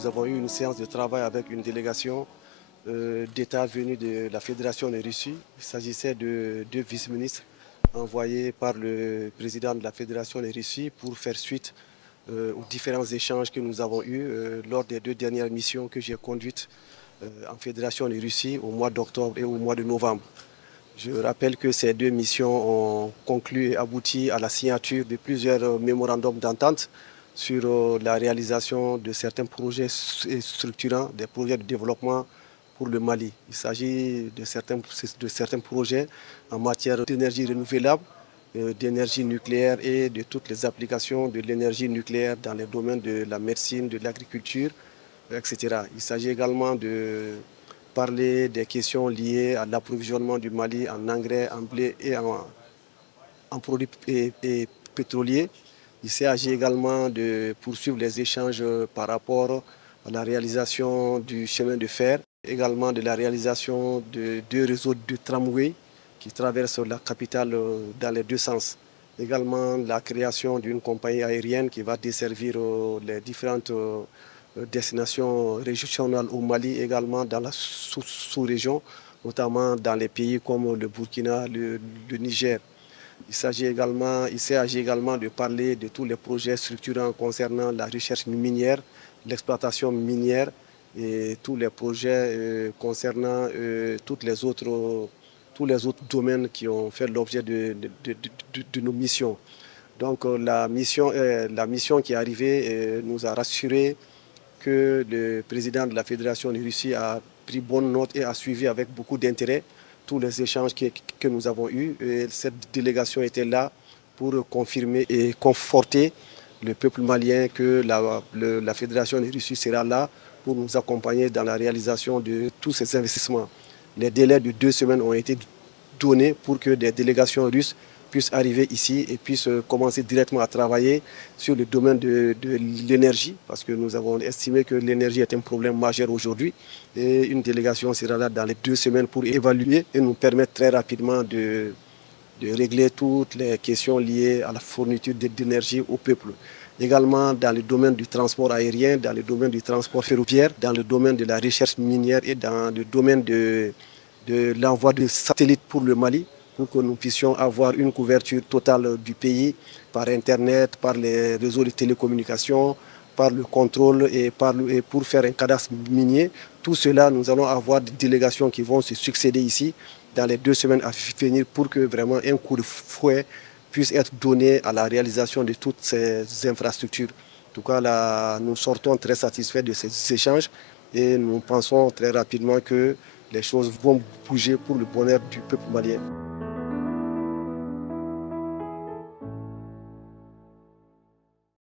nous avons eu une séance de travail avec une délégation d'État venue de la Fédération de Russie. Il s'agissait de deux vice-ministres envoyés par le président de la Fédération de Russie pour faire suite aux différents échanges que nous avons eus lors des deux dernières missions que j'ai conduites en Fédération de Russie au mois d'octobre et au mois de novembre. Je rappelle que ces deux missions ont conclu et abouti à la signature de plusieurs mémorandums d'entente sur la réalisation de certains projets structurants, des projets de développement pour le Mali. Il s'agit de certains projets en matière d'énergie renouvelable, d'énergie nucléaire et de toutes les applications de l'énergie nucléaire dans les domaines de la médecine, de l'agriculture, etc. Il s'agit également de parler des questions liées à l'approvisionnement du Mali en engrais, en blé et en produits pétroliers. Il s'agit également de poursuivre les échanges par rapport à la réalisation du chemin de fer, également de la réalisation de deux réseaux de tramway qui traversent la capitale dans les deux sens. Également la création d'une compagnie aérienne qui va desservir les différentes destinations régionales au Mali, également dans la sous-région, notamment dans les pays comme le Burkina, le Niger. Il s'agit également de parler de tous les projets structurants concernant la recherche minière, l'exploitation minière et tous les projets concernant tous les autres domaines qui ont fait l'objet de nos missions. Donc la mission qui est arrivée nous a rassuré que le président de la Fédération de Russie a pris bonne note et a suivi avec beaucoup d'intérêt tous les échanges que nous avons eus. Et cette délégation était là pour confirmer et conforter le peuple malien que la Fédération de Russie sera là pour nous accompagner dans la réalisation de tous ces investissements. Les délais de 2 semaines ont été donnés pour que des délégations russes puissent arriver ici et puissent commencer directement à travailler sur le domaine de l'énergie, parce que nous avons estimé que l'énergie est un problème majeur aujourd'hui. Et une délégation sera là dans les 2 semaines pour évaluer et nous permettre très rapidement de régler toutes les questions liées à la fourniture d'énergie au peuple. Également dans le domaine du transport aérien, dans le domaine du transport ferroviaire, dans le domaine de la recherche minière et dans le domaine de l'envoi de satellites pour le Mali, pour que nous puissions avoir une couverture totale du pays par Internet, par les réseaux de télécommunications, par le contrôle et pour faire un cadastre minier. Tout cela, nous allons avoir des délégations qui vont se succéder ici dans les 2 semaines à venir pour que vraiment un coup de fouet puisse être donné à la réalisation de toutes ces infrastructures. En tout cas, là, nous sortons très satisfaits de ces échanges et nous pensons très rapidement que les choses vont bouger pour le bonheur du peuple malien.